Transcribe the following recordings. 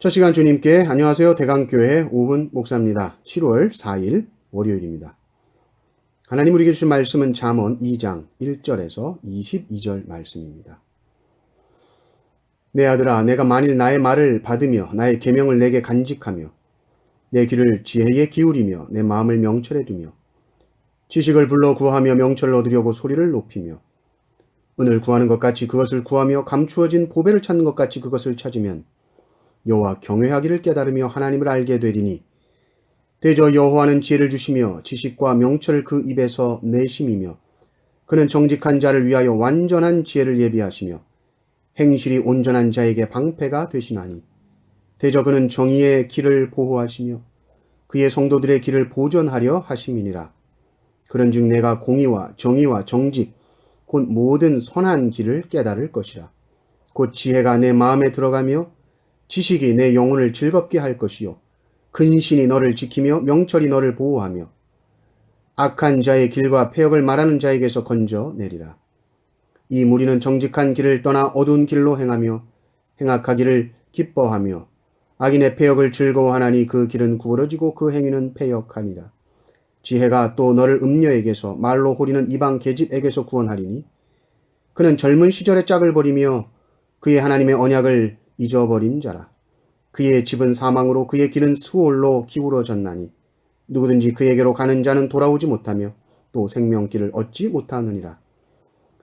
첫 시간 주님께 안녕하세요. 대강교회 오훈 목사입니다. 7월 4일 월요일입니다. 하나님 우리에게 주신 말씀은 잠언 2장 1절에서 22절 말씀입니다. 내 아들아, 내가 만일 나의 말을 받으며 나의 계명을 내게 간직하며 내 귀를 지혜에 기울이며 내 마음을 명철에 두며 지식을 불러 구하며 명철을 얻으려고 소리를 높이며 은을 구하는 것 같이 그것을 구하며 감추어진 보배를 찾는 것 같이 그것을 찾으면 여호와 경외하기를 깨달으며 하나님을 알게 되리니 대저 여호와는 지혜를 주시며 지식과 명철을 그 입에서 내심이며 그는 정직한 자를 위하여 완전한 지혜를 예비하시며 행실이 온전한 자에게 방패가 되시나니 대저 그는 정의의 길을 보호하시며 그의 성도들의 길을 보전하려 하심이니라. 그런즉 내가 공의와 정의와 정직 곧 모든 선한 길을 깨달을 것이라. 곧 지혜가 내 마음에 들어가며 지식이 내 영혼을 즐겁게 할 것이요 근신이 너를 지키며 명철이 너를 보호하며 악한 자의 길과 패역을 말하는 자에게서 건져내리라. 이 무리는 정직한 길을 떠나 어두운 길로 행하며 행악하기를 기뻐하며 악인의 패역을 즐거워하나니 그 길은 구부러지고 그 행위는 패역하니라. 지혜가 또 너를 음녀에게서 말로 호리는 이방 계집에게서 구원하리니 그는 젊은 시절의 짝을 버리며 그의 하나님의 언약을 잊어버린 자라. 그의 집은 사망으로 그의 길은 수올로 기울어졌나니 누구든지 그에게로 가는 자는 돌아오지 못하며 또 생명길을 얻지 못하느니라.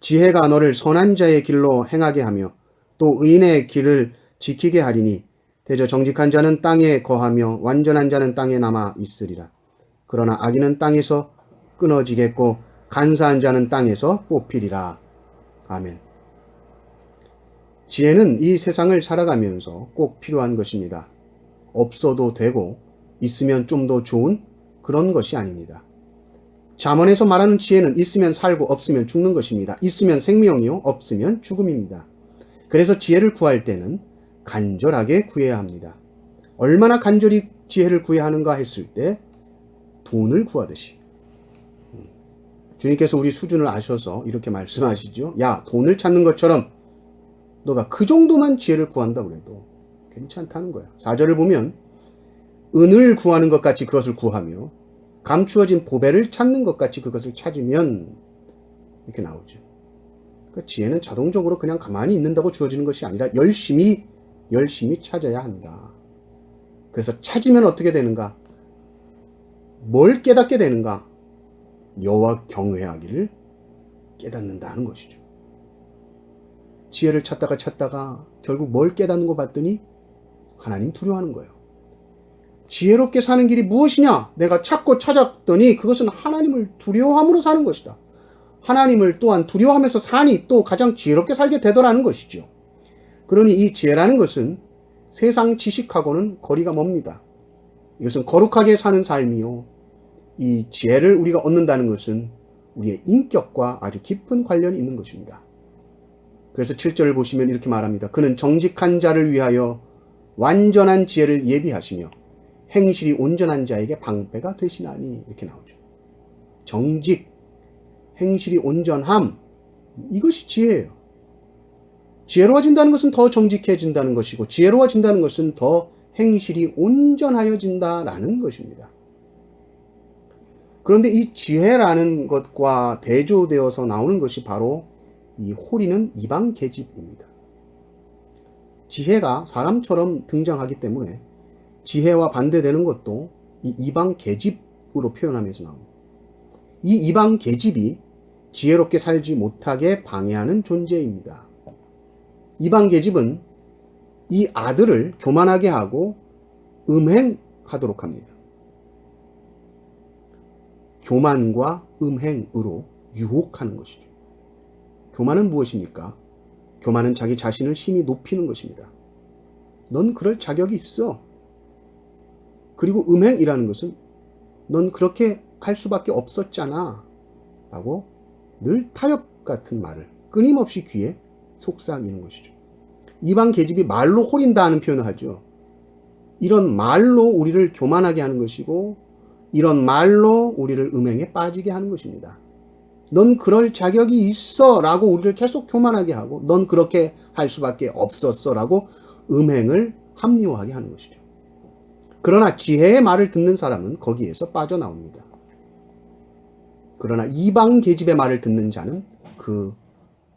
지혜가 너를 선한 자의 길로 행하게 하며 또 의인의 길을 지키게 하리니 대저 정직한 자는 땅에 거하며 완전한 자는 땅에 남아 있으리라. 그러나 악인은 땅에서 끊어지겠고 간사한 자는 땅에서 뽑히리라. 아멘. 지혜는 이 세상을 살아가면서 꼭 필요한 것입니다. 없어도 되고 있으면 좀 더 좋은 그런 것이 아닙니다. 잠언에서 말하는 지혜는 있으면 살고 없으면 죽는 것입니다. 있으면 생명이요 없으면 죽음입니다. 그래서 지혜를 구할 때는 간절하게 구해야 합니다. 얼마나 간절히 지혜를 구해야 하는가 했을 때 돈을 구하듯이. 주님께서 우리 수준을 아셔서 이렇게 말씀하시죠. 야, 돈을 찾는 것처럼 너가 그 정도만 지혜를 구한다 그래도 괜찮다는 거야. 4절을 보면 은을 구하는 것 같이 그것을 구하며 감추어진 보배를 찾는 것 같이 그것을 찾으면 이렇게 나오죠. 그러니까 지혜는 자동적으로 그냥 가만히 있는다고 주어지는 것이 아니라 열심히 찾아야 한다. 그래서 찾으면 어떻게 되는가? 뭘 깨닫게 되는가? 여호와 경외하기를 깨닫는다는 것이죠. 지혜를 찾다가 결국 뭘 깨닫는 거 봤더니 하나님 두려워하는 거예요. 지혜롭게 사는 길이 무엇이냐? 내가 찾고 찾았더니 그것은 하나님을 두려워함으로 사는 것이다. 하나님을 또한 두려워하면서 사니 또 가장 지혜롭게 살게 되더라는 것이죠. 그러니 이 지혜라는 것은 세상 지식하고는 거리가 멉니다. 이것은 거룩하게 사는 삶이요. 이 지혜를 우리가 얻는다는 것은 우리의 인격과 아주 깊은 관련이 있는 것입니다. 그래서 7절을 보시면 이렇게 말합니다. 그는 정직한 자를 위하여 완전한 지혜를 예비하시며 행실이 온전한 자에게 방패가 되시나니 이렇게 나오죠. 정직, 행실이 온전함, 이것이 지혜예요. 지혜로워진다는 것은 더 정직해진다는 것이고 지혜로워진다는 것은 더 행실이 온전하여진다라는 것입니다. 그런데 이 지혜라는 것과 대조되어서 나오는 것이 바로 이 호리는 이방 계집입니다. 지혜가 사람처럼 등장하기 때문에 지혜와 반대되는 것도 이 이방 계집으로 표현하면서 나옵니다. 이 이방 계집이 지혜롭게 살지 못하게 방해하는 존재입니다. 이방 계집은 이 아들을 교만하게 하고 음행하도록 합니다. 교만과 음행으로 유혹하는 것이죠. 교만은 무엇입니까? 교만은 자기 자신을 심히 높이는 것입니다. 넌 그럴 자격이 있어. 그리고 음행이라는 것은 넌 그렇게 할 수밖에 없었잖아 라고 늘 타협 같은 말을 끊임없이 귀에 속삭이는 것이죠. 이방 계집이 말로 호린다 하는 표현을 하죠. 이런 말로 우리를 교만하게 하는 것이고 이런 말로 우리를 음행에 빠지게 하는 것입니다. 넌 그럴 자격이 있어 라고 우리를 계속 교만하게 하고 넌 그렇게 할 수밖에 없었어 라고 음행을 합리화하게 하는 것이죠. 그러나 지혜의 말을 듣는 사람은 거기에서 빠져나옵니다. 그러나 이방 계집의 말을 듣는 자는 그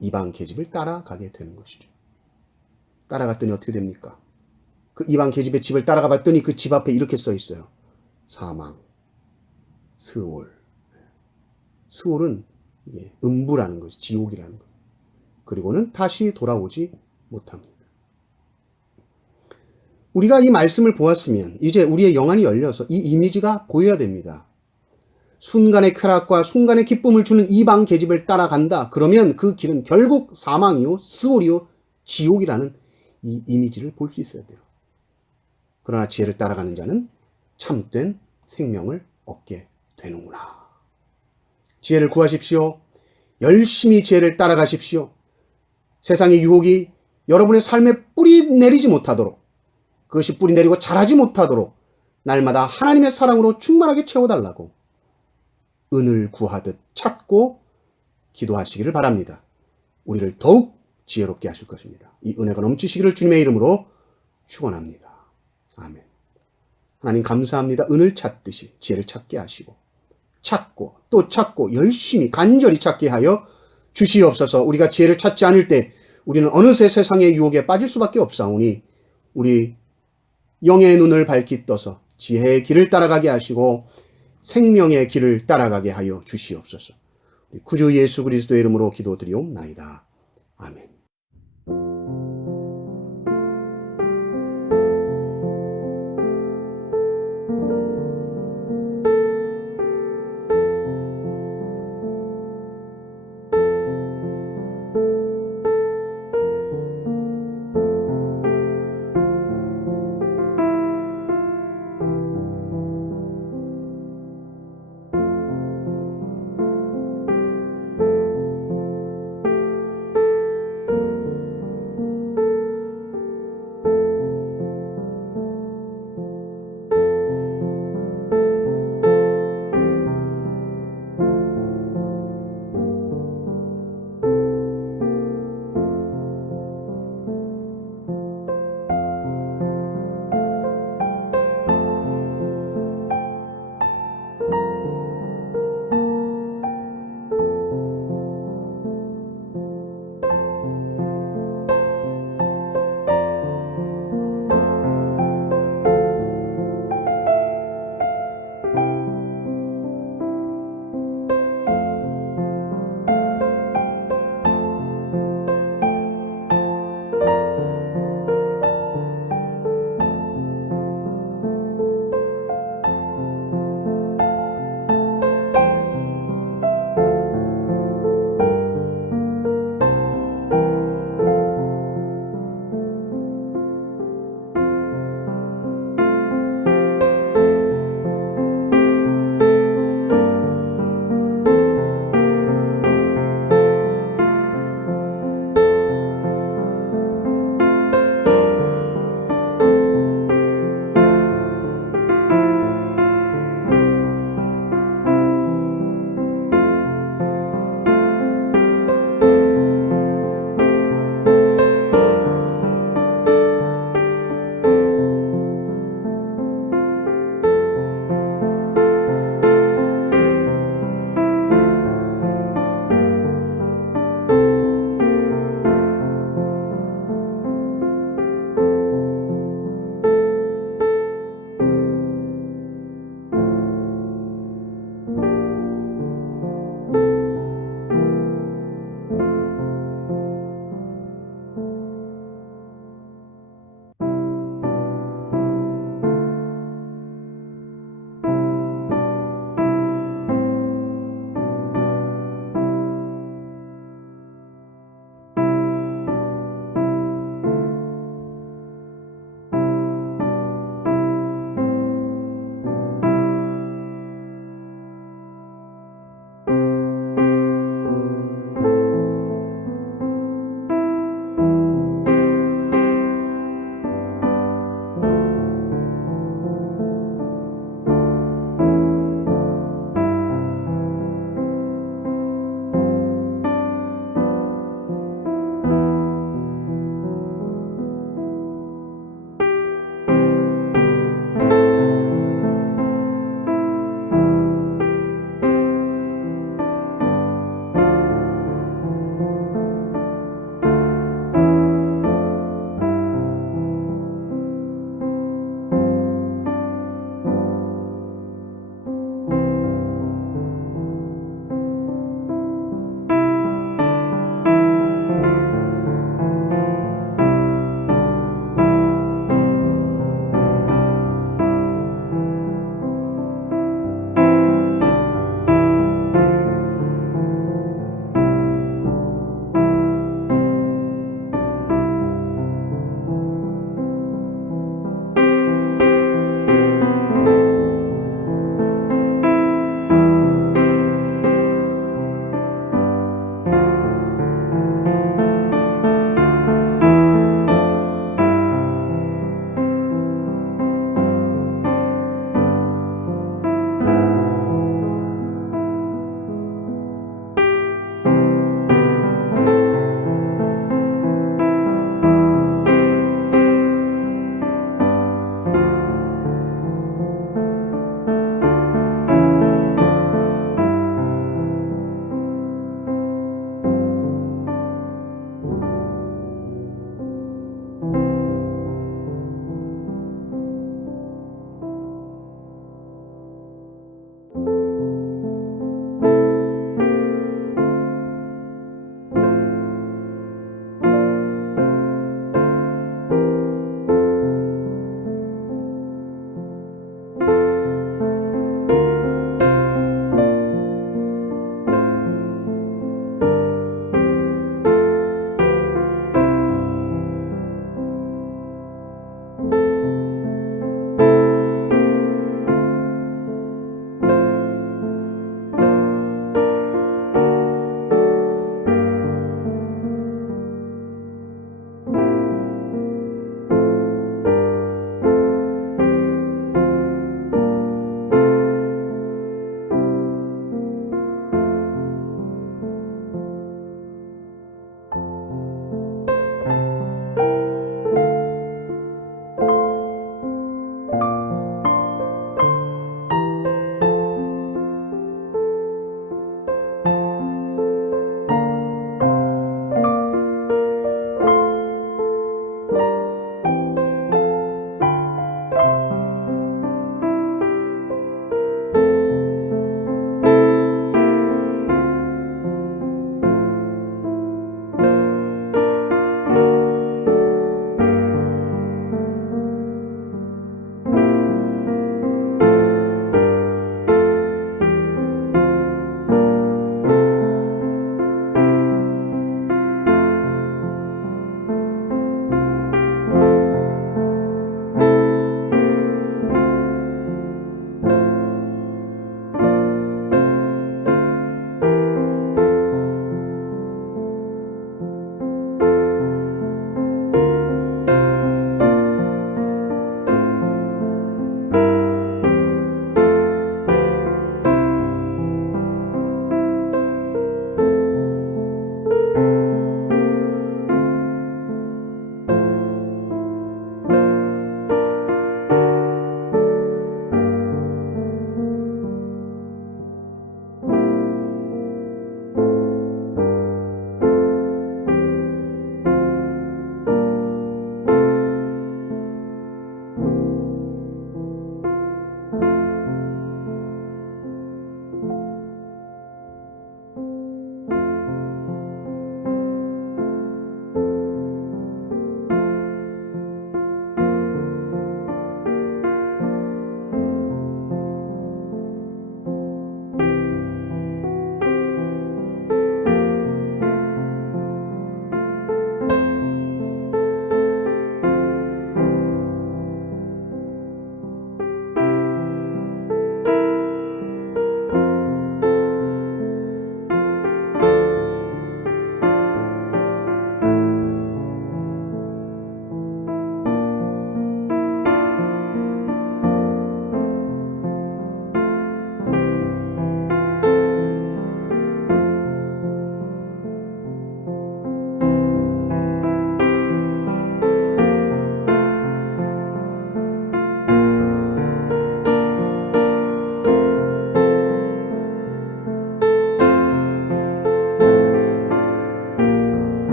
이방 계집을 따라가게 되는 것이죠. 따라갔더니 어떻게 됩니까? 그 이방 계집의 집을 따라가 봤더니 그 집 앞에 이렇게 써 있어요. 사망, 스올. 스올은 이게 음부라는 것이, 지옥이라는 것. 그리고는 다시 돌아오지 못합니다. 우리가 이 말씀을 보았으면 이제 우리의 영안이 열려서 이 이미지가 보여야 됩니다. 순간의 쾌락과 순간의 기쁨을 주는 이방 계집을 따라간다. 그러면 그 길은 결국 사망이요, 스올이요, 지옥이라는 이 이미지를 볼 수 있어야 돼요. 그러나 지혜를 따라가는 자는 참된 생명을 얻게 되는구나. 지혜를 구하십시오. 열심히 지혜를 따라가십시오. 세상의 유혹이 여러분의 삶에 뿌리 내리지 못하도록, 그것이 뿌리 내리고 자라지 못하도록 날마다 하나님의 사랑으로 충만하게 채워달라고 은을 구하듯 찾고 기도하시기를 바랍니다. 우리를 더욱 지혜롭게 하실 것입니다. 이 은혜가 넘치시기를 주님의 이름으로 축원합니다. 아멘. 하나님 감사합니다. 은을 찾듯이 지혜를 찾게 하시고 찾고 또 찾고 열심히 간절히 찾게 하여 주시옵소서. 우리가 지혜를 찾지 않을 때 우리는 어느새 세상의 유혹에 빠질 수밖에 없사오니 우리 영의 눈을 밝히 떠서 지혜의 길을 따라가게 하시고 생명의 길을 따라가게 하여 주시옵소서. 우리 구주 예수 그리스도의 이름으로 기도드리옵나이다. 아멘.